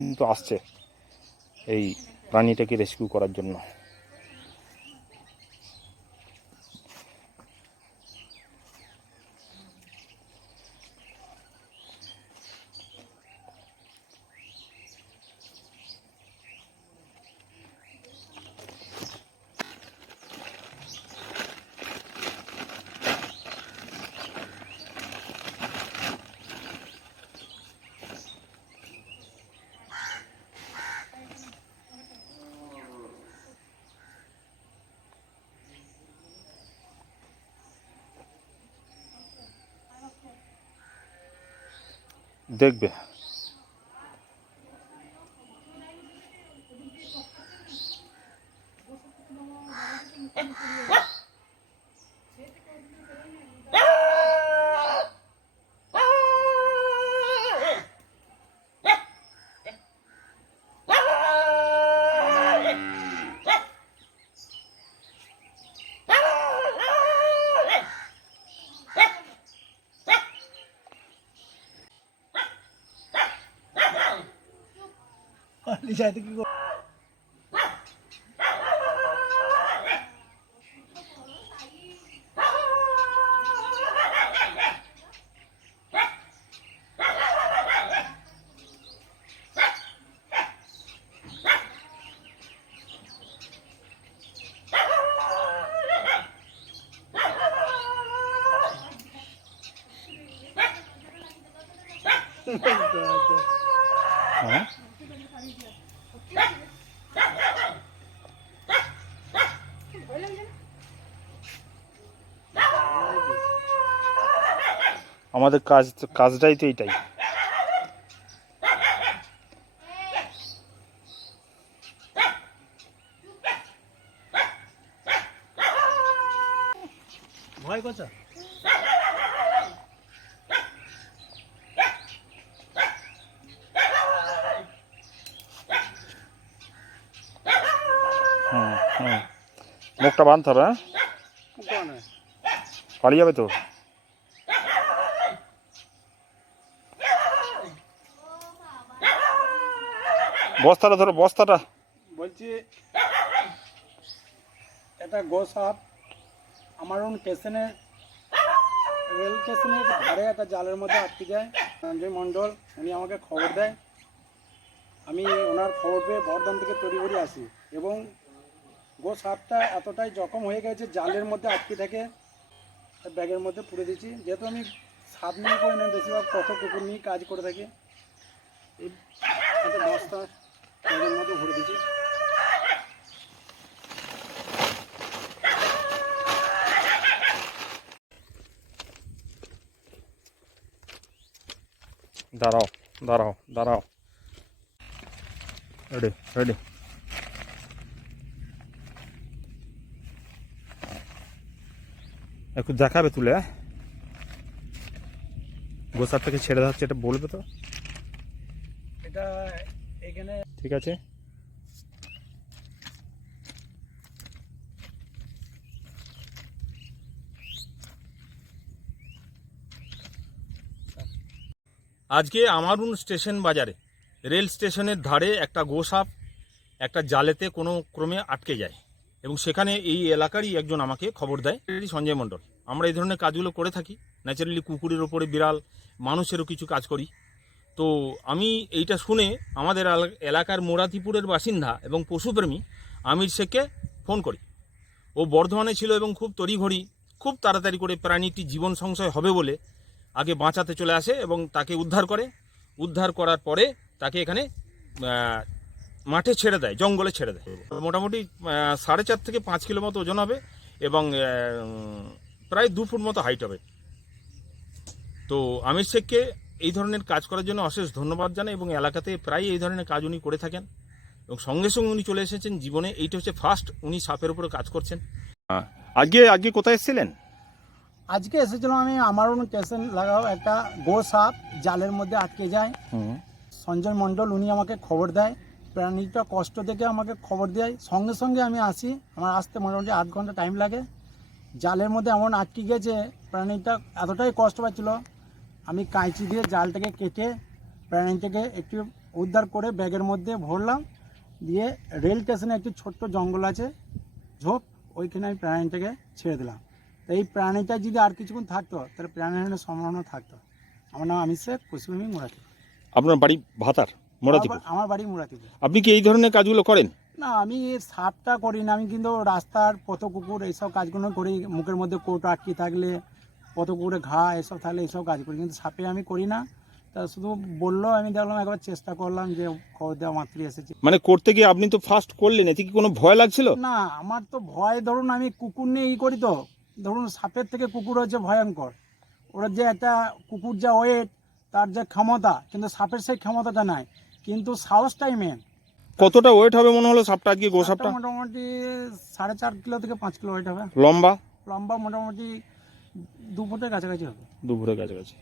কিন্তু আসছে এই প্রাণীটাকে রেস্কিউ করার জন্য। দেখবে। যাইতে কি করব? আমাদের কাজ কাজটাই তো এইটাই ভয় করছ? মুখটা বাঁধতে হবে হ্যাঁ? পালিয়ে যাবে তো? বস্তাটা ধরো, বস্তাটা। বলছি, এটা গোসাপ, আমার ওন রেল স্টেশনের ধারে একটা জালের মধ্যে আটকে যায়, সঞ্জয় মণ্ডল, উনি আমাকে খবর দেয়। আমি ওনার খবর পেয়ে বর্ধমান থেকে তৈরি করে আসি এবং গো সাপটা এতটাই জখম হয়ে গেছে, জালের মধ্যে আটকে থাকে ব্যাগের মধ্যে পুড়ে দিচ্ছি যেহেতু আমি সাপ নিয়ে করি না বেশিরভাগ কত কুকুর নিয়ে কাজ করে থাকি, এই একটা বস্তা ব্যাগের মধ্যে ভরে দিচ্ছি দাঁড়াও দাঁড়াও দাঁড়াও। Ready ready. একটু দেখাবে তুলে হ্যাঁ? গোসার থেকে ছেড়ে দেওয়া হচ্ছে এটা বলবে তো? এটা এখানে ঠিক আছে। আজকে আমারুন স্টেশন বাজারে রেল স্টেশনের ধারে একটা গোসাপ একটা জালেতে কোনো ক্রমে আটকে যায়। এবং সেখানে এই এলাকারই একজন আমাকে খবর দেয়। এটি সঞ্জয় মণ্ডল। আমরা এই ধরনের কাজগুলো করে থাকি। ন্যাচারালি কুকুরের ওপরে বিড়াল, মানুষেরও কিছু কাজ করি। তো আমি এইটা শুনে আমাদের এলাকার মোরাতিপুরের বাসিন্দা এবং পশুপ্রেমী আমির শেখকে ফোন করি। ও বর্ধমানে ছিল এবং খুব তড়িঘড়ি, খুব তাড়াতাড়ি করে প্রাণীটি জীবন সংশয় হবে বলে আগে বাঁচাতে চলে আসে এবং তাকে উদ্ধার করে। উদ্ধার করার পরে তাকে এখানে মাঠে ছেড়ে দেয় জঙ্গলে ছেড়ে দেয়। মোটামুটি সাড়ে চার থেকে পাঁচ কিলো মতো ওজন হবে এবং প্রায় দু ফুট মতো হাইট হবে। তো আমির শেখকে এই ধরনের কাজ করার জন্য অশেষ ধন্যবাদ জানাই এবং এলাকাতে প্রায় এই ধরনের কাজ উনি করে থাকেন। এবং সঙ্গে সঙ্গে উনি চলে এসেছেন জীবনে। এইটা হচ্ছে ফার্স্ট উনি সাপের উপরে কাজ করছেন। আজকে আজকে কোথায় এসেছিলেন? আজকে এসেছিলাম আমি আমারও স্টেশন লাগাও একটা গো সাপ জালের মধ্যে আটকে যায়। সঞ্জয় মণ্ডল উনি আমাকে খবর দেয়। প্রাণীটা কষ্ট দেখে আমাকে খবর দেয়। সঙ্গে সঙ্গে আমি আসি। আমার আসতে মোটামুটি আধ ঘণ্টা টাইম লাগে। জালের মধ্যে এমন আটকে গেছে, প্রাণীটা এতটাই কষ্ট পাচ্ছিল। আমি কাঁচি দিয়ে জালটাকে কেটে প্রাণীটাকে একটু উদ্ধার করে ব্যাগের মধ্যে ভরলাম। দিয়ে রেল স্টেশনে একটি ছোট্ট জঙ্গল আছে, ঝোপ, ওইখানে আমি প্রাণীটাকে ছেড়ে দিলাম। তো এই প্রাণীটা যদি আর কিছুক্ষণ থাকতো, তাহলে প্রাণীর সম্ভাবনা থাকতো। আমার নাম আমির শেখ পশ্চিমবঙ্গ আপনার বাড়ি ভাতার? মোরাতিপুর আমার বাড়ি মুরাতিপুর আপনি কি এই ধরনের কাজগুলো করেন? না আমি সাপটা করি না। আমি কিন্তু রাস্তার পথ কুকুর এইসব কাজগুলো করি। মুখের মধ্যে কোট আটকে থাকলে পথ কুকুরে ঘা এসব থাকলে এইসব কাজ করি। কিন্তু সাপে আমি করি না। তা শুধু বলল আমি দেখলাম একবার চেষ্টা করলাম যে খবর দেওয়া মাত্রই এসেছে। মানে করতে গিয়ে আপনি তো ফার্স্ট করলেন এতে কি কোনো ভয় লাগছিল? না আমার তো ভয় ধরুন আমি কুকুর নিয়ে ই করি তো। ধরুন সাপের থেকে কুকুর হচ্ছে ভয়ঙ্কর। ওরা যে একটা কুকুর যা ওয়েট তার যে ক্ষমতা কিন্তু সাপের সেই ক্ষমতাটা নাই। কিন্তু সাহসটাই মেন কতটা ওয়েট হবে মনে হলো সাপটা আজকে গোসাপটা? মোটামুটি সাড়ে চার কিলো থেকে পাঁচ কিলো ওয়েট হবে। লম্বা? লম্বা মোটামুটি দু ফুটের কাছাকাছি হবে। দুপুরের কাছাকাছি।